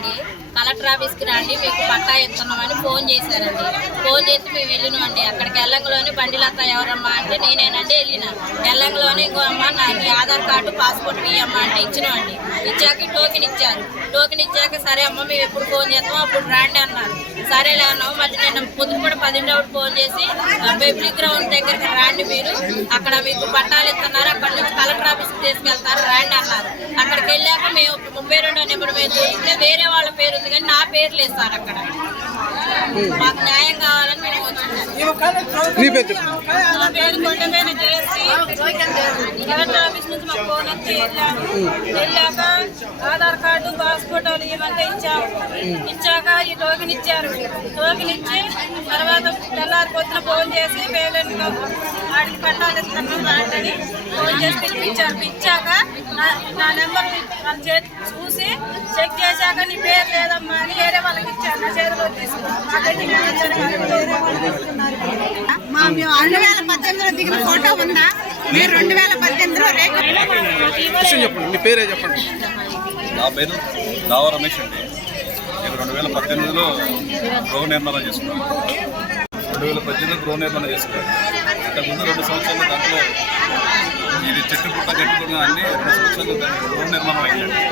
చేశారండి. కలెక్టర్ ఆఫీస్కి రండి మీకు పట్టా ఇస్తున్నామని ఫోన్ చేశారండి. ఫోన్ చేసి మేము వెళ్ళినామండి. అక్కడికి ఎల్లంగలోని బండిలత్త ఎవరమ్మా అంటే నేనేనండి వెళ్ళిన. ఎల్లంగలోని ఇంకో అమ్మ నీ ఆధార్ కార్డు పాస్పోర్ట్ ఇవ్వమ్మా అంటే ఇచ్చినామండి. ఇచ్చాక టోకెన్ ఇచ్చారు. టోకెన్ ఇచ్చాక సరే అమ్మ మేము ఎప్పుడు ఫోన్ చేస్తామో అప్పుడు రాండి అన్నారు. సరేలే అన్నాము. మళ్ళీ నేను పొద్దున 10 ఫోన్ చేసి బెబ్లీ గ్రౌండ్ దగ్గరికి రాండి మీరు అక్కడ మీకు పట్టాలు ఇస్తున్నారు, అక్కడ నుంచి కలెక్టర్ ఆఫీస్కి తీసుకెళ్తారు రాండి అన్నారు. అక్కడికి వెళ్ళాక మేము 32వ నెంబర్ మీద చూస్తే వేరే వాళ్ళ పేరు ఉంది కానీ నా పేరు లేదు సార్. అక్కడ మాకు న్యాయం కావాలని మేము నా పేరు కొండపైన చేసి కలెక్టర్ ఆఫీస్ నుంచి మాకు ఫోన్ వచ్చి వెళ్ళాక ఆధార్ కార్డు పాస్పోర్ట్ వాళ్ళు ఏమంటే ఇచ్చాము. ఇచ్చాక ఈ టోకెన్ ఇచ్చారు. టోకెన్ ఇచ్చి తర్వాత తెల్లారి పొద్దున ఫోన్ చేసి పేరెంట్ వాడికి పట్టాలు ఇస్తున్నాం రాండి ఫోన్ చేసి పిలిపించారు. ఇచ్చాక నా నెంబర్ చూసి చెక్ చేశాక నీ పేరు లేదమ్మా అని వేరే వాళ్ళకి ఇచ్చారు. నా చేతిలో తీసుకున్నాను. 2018లో దిగిన ఫోటో ఉందా? మీరు 2018లో చెప్పండి, మీ పేరే చెప్పండి. నా పేరు దావ రమేష్ అండి. నేను 2018లో గృహ నిర్మాణం చేసుకున్నాను. 2018లో గృహ నిర్మాణం చేసుకున్నాను. ఇంతకుముందు 2 సంవత్సరాలు దాంట్లో ఇది చెట్టు పుట్ట కట్టుకున్న అన్ని 2 సంవత్సరాలు గృహ నిర్మాణం అయ్యిందండి.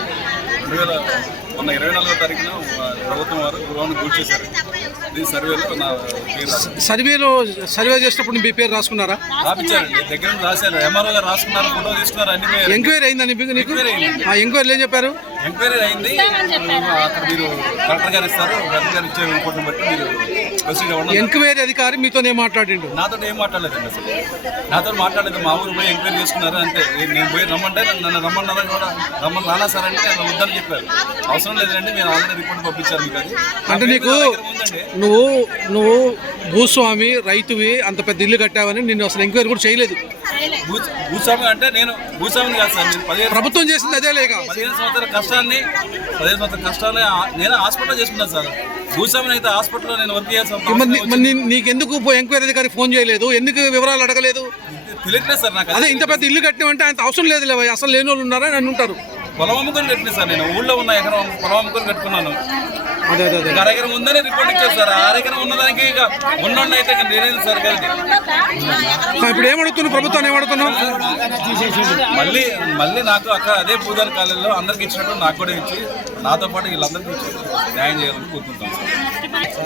24వ తారీఖున ప్రభుత్వం వారు గృహాన్ని కూర్చేశారు. దీని సర్వేలో నా పేరు సర్వే చేసినప్పుడు మీ పేరు రాసుకున్నారా? రాపించారండి. దగ్గర రాశారు. ఎంఆర్ఓ గారు రాసుకున్నారు, ఫోటో తీసుకున్నారు. అన్ని ఎంక్వైరీ అయిందని ఎంక్వైరీ ఏం చెప్పారు? ఎంక్వైరీ అయింది. అక్కడ మీరు కలెక్టర్ గారు ఇస్తారు, కలెక్టర్ గారు ఇచ్చే రిపోర్ట్ని బట్టి మీరు ప్రొసీడ్ అవ్వండి. ఎంక్వైరీ అధికారి మీతో ఏం మాట్లాడిండు? నాతో ఏం మాట్లాడలేదండి. అసలు నాతో మాట్లాడలేదు. మా ఊరు పోయి ఎంక్వైరీ చేసుకున్నారు అంతే. నేను పోయి రమ్మంటే నన్ను రమ్మన్నారా కూడా రానా సార్ అంటే నన్ను వద్దని చెప్పారు. అవసరం లేదండి, మీరు ఆల్రెడీ రిపోర్ట్ పంపించారు మీకు. అది అంటే నీకు నువ్వు భూస్వామి రైతువి అంత పెద్ద ఇల్లు కట్టావని నిన్ను అసలు ఎంక్వైరీ కూడా చేయలేదు. భూస్వామి అంటే నేను భూస్వామిని కాదు సార్. నేను ప్రభుత్వం చేసింది అదే లేక 15 సంవత్సరాల కష్టాన్ని నేను హాస్పిటల్లో చేసుకున్నాను సార్. భూస్వామిని అయితే హాస్పిటల్లో నేను వర్క్ చేయాల్సిన. నీకెందుకు ఎంక్వైరీ అధికారి ఫోన్ చేయలేదు? ఎందుకు వివరాలు అడగలేదు? తెలియట్లేదు సార్ నాకు. అదే ఇంత పెద్ద ఇల్లు కట్టినామంటే అంత అవసరం లేదు లేవా? అసలు లేని వాళ్ళు ఉన్నారా అని ఉంటారు. పొలం అమ్ముకొని కట్టినా సార్. నేను ఊళ్ళో ఉన్న ఎకరం పొలం అమ్ముకొని కట్టుకున్నాను. అరెకరం ఉందని రిపోర్ట్ ఇచ్చారు సార్. అరెకరం ఉన్నదానికి ఇక ఉన్నోళ్ళు అయితే నేనేది సార్ కలిగి. ఇప్పుడు ఏమడుగుతున్నావు? ప్రభుత్వాన్ని ఏమడుగుతున్నావు? మళ్ళీ నాకు అక్కడ అదే భూదాన్ కాలేజీలో అందరికి ఇచ్చినట్టు నాకు కూడా ఇచ్చి నాతో పాటు వీళ్ళందరికీ ఇచ్చి న్యాయం చేయాలని కోరుకుంటాం సార్.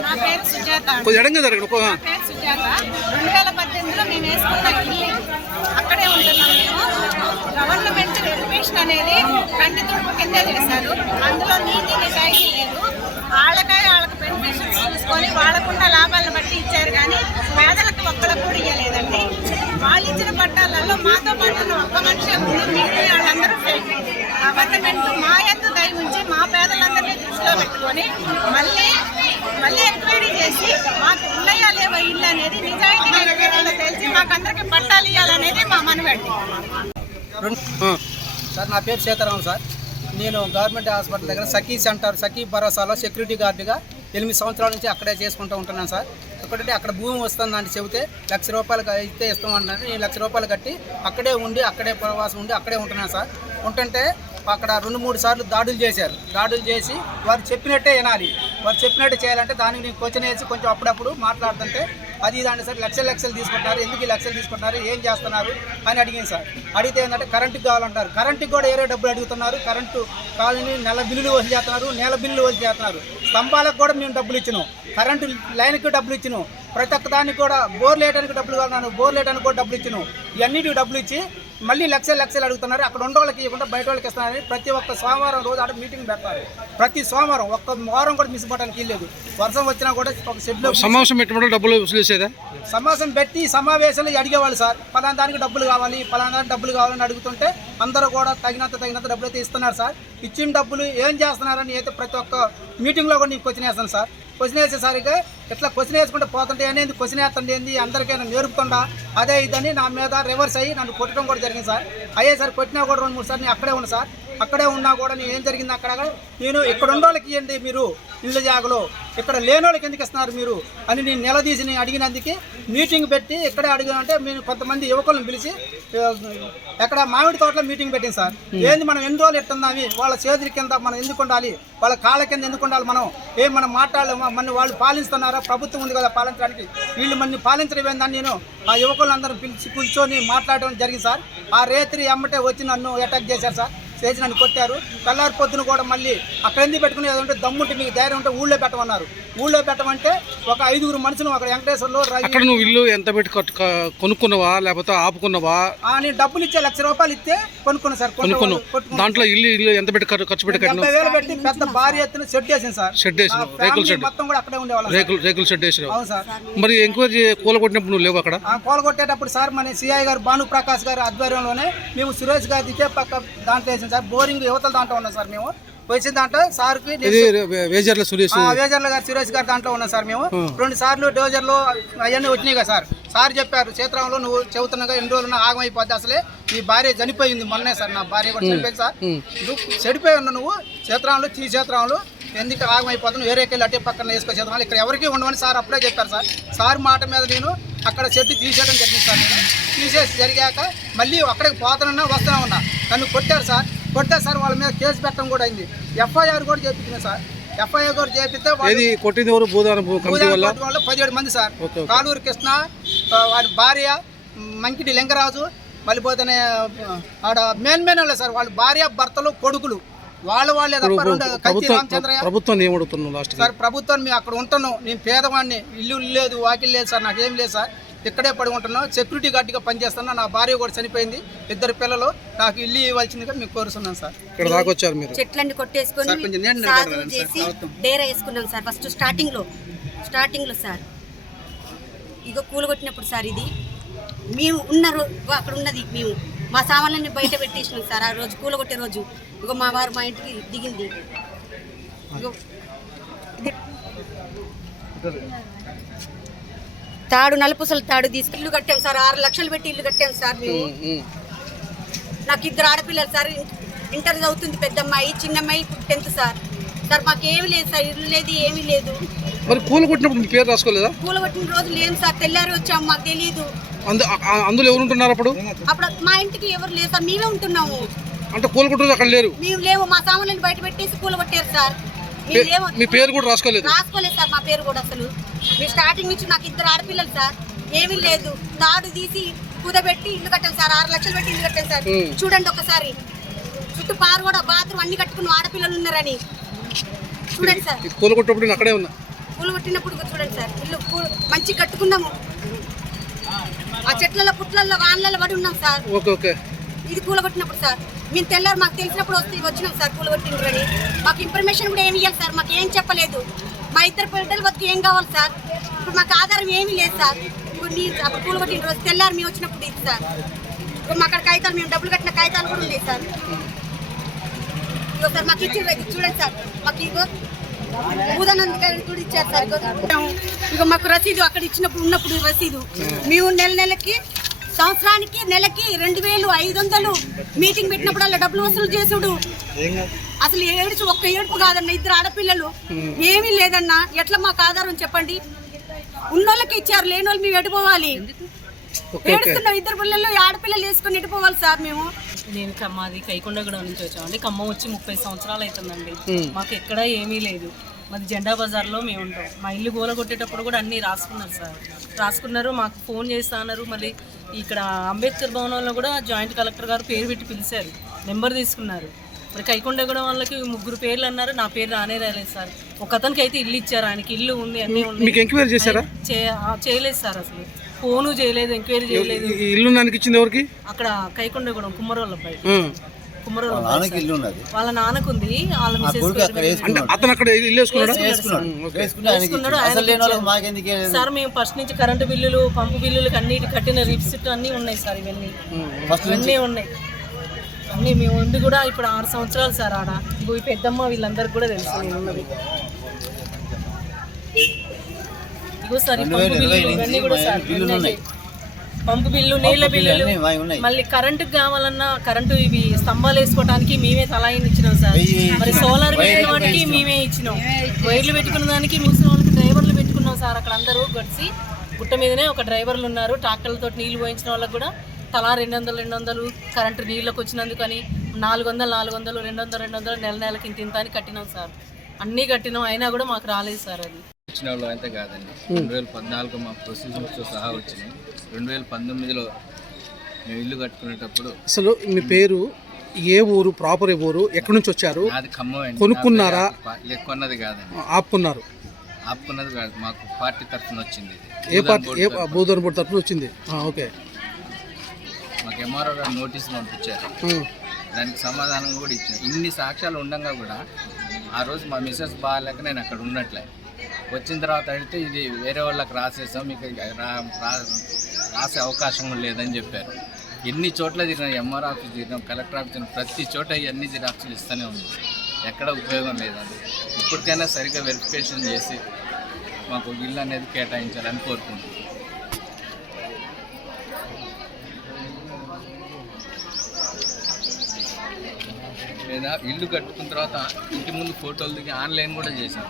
నా పేరు సుజాత. 2018లో మేము వేసుకున్న ఇల్లు అక్కడే ఉంటున్నాం. మేము గవర్నమెంట్ వెరిఫికేషన్ అనేది కంటి తుడుపు కింద చేశారు. అందులో నీతి నిజాయితీ లేదు. వాళ్ళకి బెనిఫిషియల్స్ చూసుకొని వాళ్ళకున్న లాభాలను బట్టి ఇచ్చారు కానీ పేదలకు ఒక్కళ్ళకు కూడా ఇవ్వలేదండి. వాళ్ళు ఇచ్చిన పట్టాలలో మాతో పాటు ఉన్న ఒక్క మనిషి ఉంది. మిగిలిన వాళ్ళందరూ గవర్నమెంట్ మా యొక్క దయ ఉంచి మా పేదలందరినీ దృష్టిలో పెట్టుకొని మళ్ళీ ఎంక్వైరీ చేసి మాకు ఉన్నాయా లేవా ఇల్లు అనేది నిజాయితీగా తెలిసి మాకందరికి పట్టాలు ఇవ్వాలనేది మా మనవండి. సార్ నా పేరు సీతారాం సార్. నేను గవర్నమెంట్ హాస్పిటల్ దగ్గర సఖీ సెంటర్ సఖీ భరోసాలో సెక్యూరిటీ గార్డుగా 8 సంవత్సరాల నుంచి అక్కడే చేసుకుంటూ ఉంటున్నాను సార్. ఒకటి అక్కడ భూమి వస్తుందని చెబితే ₹1,00,000 అయితే ఇస్తామంటున్నారు. నేను ₹1,00,000 కట్టి అక్కడే ఉండి అక్కడే ప్రవాసం ఉండి అక్కడే ఉంటున్నాను సార్. ఉంటుంటే అక్కడ 2-3 సార్లు దాడులు చేశారు. దాడులు చేసి వారు చెప్పినట్టే వినాలి, వారు చెప్పినట్టు చేయాలంటే దానికి నేను క్వశ్చన్ వేసి కొంచెం అప్పుడప్పుడు మాట్లాడుతుంటే అది ఇదంటే సార్ లక్షలు తీసుకుంటున్నారు, ఎందుకు ఈ లక్షలు తీసుకుంటున్నారు, ఏం చేస్తున్నారు అని అడిగింది సార్. అడిగితే ఏంటంటే కరెంటుకి కావాలంటారు. కరెంటుకి కూడా ఏరే డబ్బులు అడుగుతున్నారు. కరెంటు కాలనీ నెల బిల్లులు వసూలు చేస్తున్నారు, నెల బిల్లులు వసూలు చేస్తున్నారు. స్తంభాలకు కూడా మేము డబ్బులు ఇచ్చినాం, కరెంటు లైన్కి డబ్బులు ఇచ్చినాం, ప్రతి ఒక్క దానికి కూడా బోర్లు వేయడానికి డబ్బులు కావాలన్నాను, బోర్లు వేయడానికి కూడా డబ్బులు ఇచ్చినాం. ఇవన్నిటికి డబ్బులు ఇచ్చి మళ్ళీ లక్షలు అడుగుతున్నారు. అక్కడ ఉన్న వాళ్ళకి ఇవ్వకుండా బయట వాళ్ళకి ఇస్తున్నారని ప్రతి ఒక్క సోమవారం రోజు ఆడ మీటింగ్ పెడతారు. ప్రతి సోమవారం ఒక్క వారం కూడా మిస్ పట్టడానికి వెళ్ళలేదు. వర్షం వచ్చినా కూడా ఒక షెడ్లో సమావేశం పెట్టినప్పుడు డబ్బులు వసూలు చేసేదా? సమావేశం పెట్టి సమావేశాలు అడిగేవాళ్ళు సార్. పలానా దానికి డబ్బులు కావాలి, పలానా దానికి డబ్బులు కావాలని అడుగుతుంటే అందరూ కూడా తగినంత డబ్బులు అయితే ఇస్తున్నారు సార్. ఇచ్చిన డబ్బులు ఏం చేస్తున్నారని అయితే ప్రతి ఒక్క మీటింగ్లో కూడా నేను క్వశ్చన్ వేస్తాను సార్. క్వశ్చన్ వేసేసరికి ఇట్లా క్వశ్చన్ వేసుకుంటే పోతుంటే అనేది క్వశ్చన్ వేస్తుండే ఏంది అందరికైనా నేర్పుతుండా అదే ఇదని నా మీద రివర్స్ అయ్యి నన్ను కొట్టడం కూడా జరిగింది సార్. అయ్యేసరి కొట్టినా కూడా 2-3 సార్లు నేను అక్కడే ఉన్నా సార్. అక్కడే ఉన్నా కూడా నేను ఏం జరిగింది అక్కడ నేను ఇక్కడ ఉన్న వాళ్ళకి ఇవ్వండి మీరు ఇళ్ళ జాగలో, ఇక్కడ లేని వాళ్ళకి ఎందుకు ఇస్తున్నారు మీరు అని నేను నిలదీసి నేను అడిగినందుకు మీటింగ్ పెట్టి ఇక్కడే అడిగానంటే మేము కొంతమంది యువకులను పిలిచి ఎక్కడ మామిడి తోటలో మీటింగ్ పెట్టింది సార్. ఏంది మనం ఎన్ని రోజులు ఎట్టున్నామి, వాళ్ళ చేతుల కింద మనం ఎందుకు ఉండాలి, వాళ్ళ కాళ్ళ కింద ఎందుకు ఉండాలి, మనం మాట్లాడలేమా, మన వాళ్ళు పాలిస్తున్నారా, ప్రభుత్వం ఉంది కదా పాలించడానికి, వీళ్ళు మన పాలించడం ఏందని నేను ఆ యువకులందరూ పిలిచి కూర్చొని మాట్లాడడం జరిగింది సార్. ఆ రేత్రి అమ్మటే వచ్చి నన్ను అటాక్ చేశారు సార్, చేసి నన్ను కొట్టారు. తెల్లారి పొద్దున కూడా మళ్ళీ అక్కడ ఎందుకు పెట్టుకుని ఏదంటే దమ్ముంటే మీకు ధైర్యం ఉంటే ఊళ్ళో పెట్టమన్నారు. ఊళ్ళో పెట్టమంటే ఒక 5 మనుషులు అక్కడ వెంకటేశ్వర్లో అక్కడ నువ్వు ఇల్లు ఎంత పెట్టి కొనుక్కున్నావా లేకపోతే ఆపుకున్నావా? నేను డబ్బులు ఇచ్చే ₹1,00,000 ఇస్తే కొనుక్కున్నా సార్. కొనుక్కున్నావు. దాంట్లో ఇల్లు ఎంత పెట్టి ఖర్చు పెట్టి 70,000 పెట్టి పెద్ద భారీ ఎత్తున షెడ్ వేసింది సార్. షెడ్ వేసిన రేకుల షెడ్ మొత్తం కూడా అక్కడే ఉండేవాళ్ళం. రేకుల షెడ్ వేసిన. అవును సార్. మరి ఎంక్వైరీ కూలగొట్టినప్పుడు నువ్వు లేవు అక్కడ? కూలగొట్టేటప్పుడు సార్ మన సిఐ గారు భానుప్రకాష్ గారు ఆధ్వర్యంలోనే మేము సురేష్ గారి ఇచ్చే పక్క దాంట్లో వేసాం సార్. బోరింగ్ యువతల దాంట్లో ఉన్నాం సార్. మేము వచ్చిన దాంట్లో సార్కి వేజర్ల సురేష్ గారు సురేష్ గారు దాంట్లో ఉన్నాం సార్. మేము 2 సార్లు డోజర్లు అవన్నీ వచ్చినాయి కదా సార్. సార్ చెప్పారు క్షేత్రంలో నువ్వు చెబుతున్నాగా ఎన్ని రోజులు ఆగమైపోద్ది, అసలే ఈ భార్య చనిపోయింది మొన్నే సార్, నా భార్య కూడా చనిపోయింది సార్. నువ్వు చెడిపోయి ఉన్నావు, నువ్వు క్షేత్రంలో క్షేత్రంలో ఎందుకు ఆగమైపోతున్నావు, వేరేకెళ్ళి అటే పక్కన వేసుకో క్షేత్రాలు ఇక్కడ ఎవరికి ఉండవని సార్ అప్పుడే చెప్పారు సార్. సార్ మాట మీద నేను అక్కడ చెట్టు తీసేయడం జరిగింది సార్. నేను తీసేసి జరిగాక మళ్ళీ అక్కడికి పోతున్నా వస్తున్నా ఉన్నా, నన్ను కొట్టారు సార్. వాళ్ళ మీద కేసు పెట్టడం కూడా అయింది. ఎఫ్ఐఆర్ కూడా చేపించిన సార్. ఎఫ్ఐఆర్ కూడా చేపిస్తే కొట్టింది ఎవరు? భూదాన 17 మంది సార్. కాలూరు కృష్ణ, వాడి భార్య మంకిటి లింగరాజు, మళ్ళీ పోతేనే ఆడ మెయిన్ సార్. వాళ్ళ భార్య భర్తలు కొడుకులు వాళ్ళే తప్ప ప్రభుత్వం ఏమడుగుతున్నావు లాస్ట్ సార్? ప్రభుత్వం మేము అక్కడ ఉంటున్నాం, నేను పేదవాడిని, ఇల్లు లేదు వాకిల్ లేదు సార్, నాకేం లేదు సార్. ఇక్కడే పడి ఉంటున్నాం, సెక్యూరిటీ గార్డ్గా పనిచేస్తున్నా. నా భార్య కూడా చనిపోయింది, 2 పిల్లలు, నాకు ఇల్లు ఇవ్వాల్సిందిగా మీకు కోరుతున్నాను సార్. ఇక్కడ దాకా వచ్చారు మీరు? చెట్లన్నీ కొట్టేసుకొని చేసి డేరా వేసుకున్నాం సార్. ఫస్ట్ స్టార్టింగ్ లో సార్ ఇగో కూలగొట్టినప్పుడు సార్ ఇది మేము అక్కడ ఉన్నది, మేము మా సామాన్లన్నీ బయట పెట్టేసినాం సార్. ఆ రోజు కూలగొట్టే రోజు ఇగో మా వారు మా ఇంటికి దిగింది. ఇగో తాడు నలుపుసల తాడు తీసుకు ఇల్లు కట్టాం సార్. 6 లక్షలు పెట్టి ఇల్లు కట్టాం సార్. మేము నాకు 2 ఆడపిల్లలు సార్. ఇంటర్ చదువుతుంది పెద్దమ్మాయి, చిన్నమ్మాయి 10th సార్. మాకు ఏమి లేదు సార్, ఇల్లు లేదు, ఏమీ లేదు. మరి కూలగొట్టినప్పుడు మీ పేరు రాసుకోలేదా? కూలగొట్టిన రోజు లేదు సార్, తెల్లారి వచ్చాము, మాకు తెలియదు. అందులో ఎవరు ఉంటున్నారు అప్పుడు? మా ఇంటికి ఎవరు లేదు సార్, మేమే ఉంటున్నాము. అంటే కూలగొట్టు అక్కడ లేరు? మేము లేవు, మా సామాన్లను బయట పెట్టేసి కూలగొట్టారు సార్. మీ పేరు కూడా రాసుకోలేదు సార్. మా పేరు కూడా అసలు మీ స్టార్టింగ్ నుంచి నాకు 2 ఆడపిల్లలు సార్, ఏమీ లేదు. తాడు తీసి కుదబెట్టి ఇల్లు కట్టాను సార్. 6 లక్షలు పెట్టి ఇల్లు కట్టాను సార్. చూడండి ఒకసారి, చుట్టూ పారు కూడా బాత్రూమ్ అన్ని కట్టుకున్న ఆడపిల్లలు ఉన్నారని చూడండి సార్. కూలగొట్టినప్పుడు అక్కడే ఉన్నా. కూలగొట్టినప్పుడు చూడండి సార్, ఇల్లు మంచి కట్టుకున్నాము. ఆ చెట్లలో పుట్లలో వానలలో పడి ఉన్నాం సార్. ఇది కూలగొట్టినప్పుడు సార్. మేము తెల్లారు మాకు తెలిసినప్పుడు వచ్చినాం సార్ కూలగొట్టిండ్రని. మాకు ఇన్ఫర్మేషన్ కూడా ఏమి ఇవ్వాలి సార్, మాకు ఏం చెప్పలేదు. మా 2 బిడ్డల బతికి ఏం కావాలి సార్? ఇప్పుడు మాకు ఆధారం ఏమీ లేదు సార్. ఇప్పుడు అప్పుడు కూలగొట్టిన రోజు తెల్లారు మేము వచ్చినప్పుడు ఇది సార్. ఇప్పుడు మా అక్కడ కాగితాలు, మేము డబ్బులు కట్టిన కాగితాలు కూడా ఉన్నాయి సార్. ఇగో సార్ మాకు ఇచ్చిండ్రు, చూడండి సార్. మాకు ఇగో భూదానంద కూడా ఇచ్చారు సార్. ఇగో మాకు రసీదు అక్కడ ఇచ్చినప్పుడు ఉన్నప్పుడు రసీదు. మేము నెలకి సంవత్సరానికి నెలకి 2,500 మీటింగ్ పెట్టినప్పుడు అలా డబ్బులు వసూలు చేసుడు. అసలు ఒక్క ఏడుపు కాదన్న, 2 ఆడపిల్లలు, ఏమీ లేదన్నా. ఎట్లా మాకు ఆధారం చెప్పండి? ఉన్నోళ్ళకి ఇచ్చారు, లేని వాళ్ళు మేము ఎడిపోవాలి. ఏడుస్తున్నాం, 2 పిల్లలు ఆడపిల్లలు వేసుకొని ఎడిపోవాలి సార్. మేము నేను మాది కైకొండగూడెం నుంచి వచ్చామండి. ఖమ్మం వచ్చి 30 సంవత్సరాలు అవుతుందండి. మాకు ఎక్కడ ఏమీ లేదు. మాది జెండా బజార్లో మేము ఉంటాం. మా ఇల్లు గోలగొట్టేటప్పుడు కూడా అన్నీ రాసుకున్నారు. మాకు ఫోన్ చేస్తా అన్నారు. మళ్ళీ ఇక్కడ అంబేద్కర్ భవనంలో కూడా జాయింట్ కలెక్టర్ గారు పేరు పెట్టి పిలిచారు, నెంబర్ తీసుకున్నారు. మరి కైకొండగూడెం వాళ్ళకి 3 పేర్లు అన్నారు, నా పేరు రాలేదు సార్. ఒక అతనికి అయితే ఇల్లు ఇచ్చారు, ఆయనకి ఇల్లు ఉంది, అన్నీ ఉంది. మీకు ఎంక్వైరీ చేశారా? చేయలేదు సార్, అసలు ఫోను చేయలేదు, ఎంక్వైరీ చేయలేదు. ఇల్లు నాకు ఇచ్చింది ఎవరికి? అక్కడ కైకొండగూడెం కుమ్మరోళ్ళ అబ్బాయి, వాళ్ళ నాన్నకుంది, వాళ్ళ సార్. మేము ఫస్ట్ నుంచి కరెంటు బిల్లులు, పంపు బిల్లులకు అన్నిటి కట్టిన రిసిప్ట్ అన్నీ ఉన్నాయి సార్. ఇవన్నీ ఉన్నాయి అన్నీ. మేము ఉండి కూడా ఇప్పుడు 6 సంవత్సరాలు సార్ ఆడ. ఈ పెద్దమ్మ వీళ్ళందరికీ కూడా తెలుసు నేను ఉన్నది. ఇగో సార్ ఈ పంపు బిల్లులు ఇవన్నీ కూడా సార్ పంపు బిల్లు, నీళ్ళ బిల్లులు, మళ్ళీ కరెంటుకి కావాలన్నా కరెంటు ఇవి స్తంభాలు వేసుకోవడానికి మేమే తలాయిని ఇచ్చినాం సార్. మరి సోలార్ పెట్టిన వాటికి మేమే ఇచ్చినాం. వైర్లు పెట్టుకున్న దానికి ముసిన వాళ్ళకి డ్రైవర్లు పెట్టుకున్నాం సార్. అక్కడ అందరూ గడిచి గుట్ట మీదనే ఒక డ్రైవర్లు ఉన్నారు. ట్రాక్టర్లతో నీళ్లు పోయించిన వాళ్ళకి కూడా తలా 200 కరెంటు నీళ్ళకి వచ్చినందుకు అని 400, 200 నెలకి ఇంత అని కట్టినాం సార్. అన్నీ కట్టినాం, అయినా కూడా మాకు రాలేదు సార్. అది వచ్చిన వాళ్ళు అయితే కాదండి. 2014 మా ప్రొసీజర్స్తో సహా వచ్చినాయి. 2019లో మేము ఇల్లు కట్టుకునేటప్పుడు అసలు మీ పేరు, ఏ ఊరు, ప్రాపర్ ఏ ఊరు, ఎక్కడి నుంచి వచ్చారు, అది ఖమ్మం అండి. కొనుక్కున్నారా? కొన్నది కాదండి, ఆపుకున్నారు. ఆపుకున్నది కాదు, మాకు పార్టీ తరఫున వచ్చింది. ఏ పార్టీ? భూధన్ బోర్డు తరఫున వచ్చింది. ఓకే. మాకు ఎంఆర్ఓ గారు నోటీసులు పంపించారు. దానికి సమాధానం కూడా ఇచ్చాను. ఇన్ని సాక్ష్యాలు ఉండగా కూడా ఆ రోజు మా మిస్సెస్ బాగాలేక నేను అక్కడ ఉన్నట్లే. వచ్చిన తర్వాత అడిగితే ఇది వేరే వాళ్ళకి రాసేసాం, మీకు రాసే అవకాశం లేదని చెప్పారు. ఎన్ని చోట్ల తిరిగినా, ఎంఆర్ ఆఫీస్ తిరిగినాం, కలెక్టర్ ఆఫీస్ తిరిగినాం, ప్రతి చోట ఇవన్నీ జిరాక్సులు ఇస్తూనే ఉంది. ఎక్కడ ఉపయోగం లేదండి. ఇప్పటికైనా సరిగ్గా వెరిఫికేషన్ చేసి మాకు ఇల్లు అనేది కేటాయించాలని కోరుకుంటున్నాం. లేదా ఇల్లు కట్టుకున్న తర్వాత ఇంటి ముందు ఫోటోలు దిగి ఆన్లైన్ కూడా చేశాం.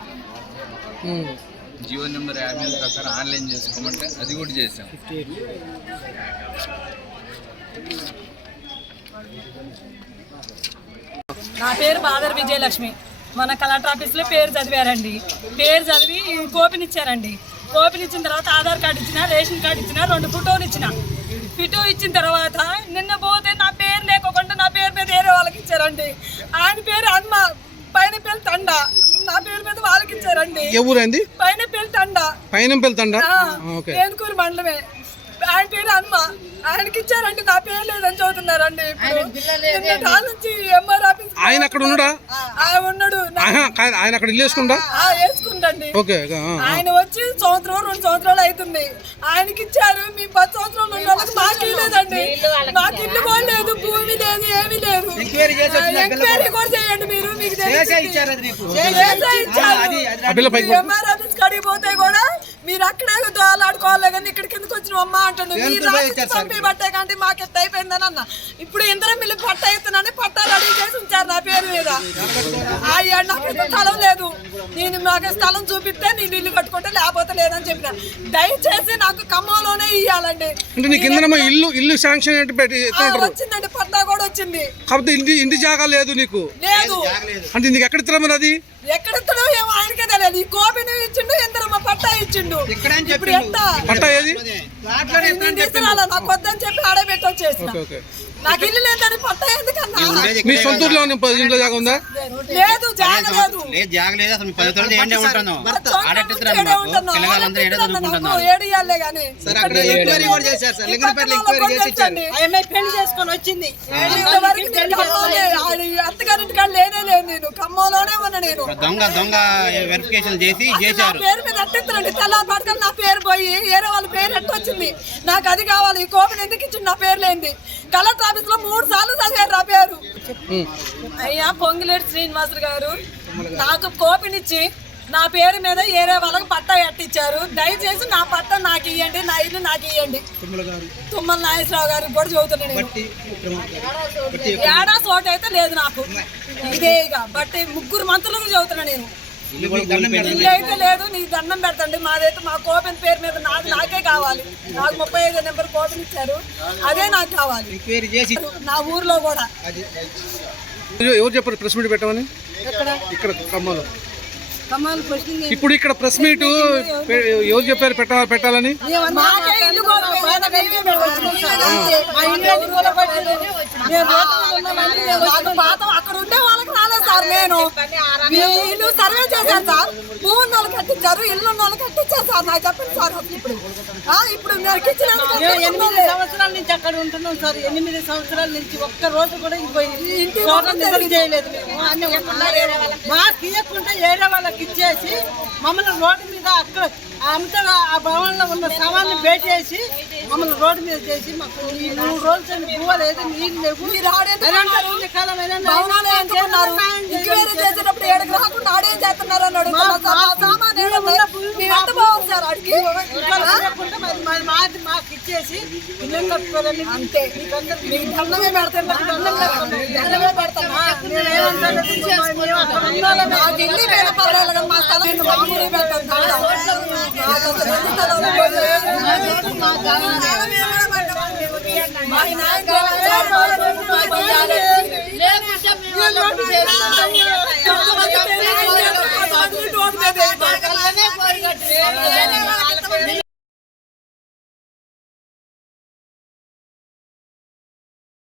జియో నెంబర్ 50 ప్రకారం ఆన్లైన్ చేసుకోమంటే అది కూడా చేశాం. నా పేరు బాదర్ విజయలక్ష్మి. మన కలెక్టర్ ఆఫీస్లో పేరు చదివారండి. పేరు చదివి కోపిని ఇచ్చారండి. కోపిని ఇచ్చిన తర్వాత ఆధార్ కార్డు ఇచ్చిన, రేషన్ కార్డు ఇచ్చిన, 2 ఫోటోలు ఇచ్చిన. ఫోటో ఇచ్చిన తర్వాత నిన్న పోతే నా పేరు లేకోకుండా నా పేరు మీద వేరే వాళ్ళకి ఇచ్చారండి. ఆయన పేరు హన్మ, పైన పేరు తండ, నా పేరు మీద వాళ్ళకి ఇచ్చారండి. పైన పేరు తండ, ఏనుకూరు మండలమే. ఆయన పేరు హన్మ, ఆయనకి ఇచ్చారండి. నా పేరు లేదని చదువుతున్నారండి. నుంచి ఎంఆర్ ఆఫీస్ ఆయన అక్కడ ఉన్నాడా? ఉన్నాడు. ఆయన అక్కడ ఇల్లు వేసుకుంటా వేసుకుంటండి. ఆయన వచ్చి 2 సంవత్సరాలు అవుతుంది. ఆయనకి ఇచ్చారు. మీ 10 సంవత్సరాలు ఉన్న వాళ్ళకి మాకు లేదండి. మాకు ఇల్లు కూడా లేదు, భూమి లేదు, ఏమీ లేదు. ఎంక్వైరీ కూడా చేయండి మీరు. మీకు ఎంఆర్ ఆఫీస్ కడిగి పోతే కూడా మీరు అక్కడే దోలాడుకోవాలి కానీ ఇక్కడికి ఎందుకు వచ్చిన అమ్మ అంటాడు. మీరు పంపి పట్టే కంటే మాకు ఎట్ట అయిపోయిందని అన్న. ఇప్పుడు ఇందరం మిల్లు పట్ట అవుతున్నాను, పట్టాలు అడిగి చేసి ఉంచారు నా పేరు మీద. నాకు స్థలం లేదు, నేను మాకు స్థలం చూపిస్తే నేను ఇల్లు కట్టుకుంటే లేకపోతే లేదని చెప్పిన. దయచేసి నాకు ఖమ్మంలోనే ఇవ్వాలండి. ఇల్లు శాంక్షన్ వచ్చిందండి, పట్టా కూడా వచ్చింది. కాకపోతే ఇంటి జాగా లేదు నీకు. లేదు అంటే నీకు ఎక్కడ ఇస్తారా మరి? అది ఎక్కడ ఇస్తాడో ఏమో ఆయనకే తెలియదు. ఈ కోపిని ఇచ్చిండు, ఇందరమ్మ పట్టా ఇచ్చిండు. ఇప్పుడు ఎంత పట్టా ఏది తీసుకురాలా? నాకు వద్దని చెప్పి ఆడబెట్టి వచ్చేసిన. నాకు ఇల్లు లేదని పట్టా ఎందుకన్నా? మీ సొంత ఊర్లో ఇంట్లో జాగా ఉందా? లేదు, జాగ లేదు. ఏడియాలే కానీ పెళ్లి చేసుకొని వచ్చింది. అత్తగారింటి కాడ లేనే లేదు. నేను ఖమ్మంలోనే ఉన్నా. నేను దొంగ వెరిఫికేషన్ చేసి చేశారు. పేరు మీద అట్టిస్తారండి. తెల్లారి పడకలు నా పేరు పోయి వేరే వాళ్ళ పేరు ఎట్టొచ్చింది. నాకు అది కావాలి. ఈ కోపం ఎందుకు ఇచ్చింది? నా పేరు లేనిది. కలెక్టర్ ఆఫీస్ లో 3 సార్లు చదివారు నా పేరు. అయ్యా పొంగిలేటి శ్రీనివాసులు గారు నాకు కోపినిచ్చి నా పేరు మీద వేరే వాళ్ళకి పట్టా ఎట్టిచ్చారు. దయచేసి నా పట్టా నాకు ఇవ్వండి, నా ఇల్లు నాకు ఇవ్వండి. తుమ్మల నాగేశ్వరరావు గారికి కూడా చదువుతున్నాను. ఏడా చోట అయితే లేదు నాకు. ఇదే ఇక బట్టి 3 మంత్రులకు చదువుతున్నా నేను. ఇల్లు అయితే లేదు. నీకు దండం పెడతండి. మాదైతే మా కోపెన్ పేరు మీద నాకే కావాలి. నాకు 35 నెంబర్ కోపెన్ ఇచ్చారు, అదే నాకు కావాలి. నా ఊర్లో కూడా ఎవరు చెప్పారు ప్రెస్ మీట్ పెట్టమని? ఇక్కడ ఖమ్మంలో ఇప్పుడు ఇక్కడ ప్రెస్ మీట్ ఎవరు చెప్పారు పెట్టాలని? అక్కడ ఉండే వాళ్ళకి రాలేదు సార్. నేను ఇల్లు సర్వే చేశాను సార్. భూమి వాళ్ళు కట్టించారు, ఇల్లు వాళ్ళు కట్టించారు సార్. నాకు చెప్పండి సార్. ఇప్పుడు నాకు ఇచ్చిన 8 సంవత్సరాల నుంచి అక్కడ ఉంటున్నాం సార్. 8 సంవత్సరాల నుంచి ఒక్క రోజు కూడా ఇంటి చేయలేదు. మాకు ఇవ్వకుండా ఏడే వాళ్ళకి ఇచ్చేసి మమ్మల్ని రోడ్డు మీద అక్కడ అంతగా ఆ భవనంలో ఉన్న సామాన్లు బేటేసి మమ్మల్ని రోడ్డు మీద చేసి మాకు ఈ 3 రోజులు పువ్వు లేదు, నీళ్ళు లేవు. చేసేటప్పుడు ఏడకి రాకుండా ఆడేం చేస్తున్నారు అన్నాడు. మాకు ఇచ్చేసి ఇల్లు కట్టుకోవాలని అంతే మీకు దండమే పెడతాను దండమే పెడతాను మాకు ఇల్లు మీద పర్వాలేదు మా స్థలం మామూలు పెడతాను మా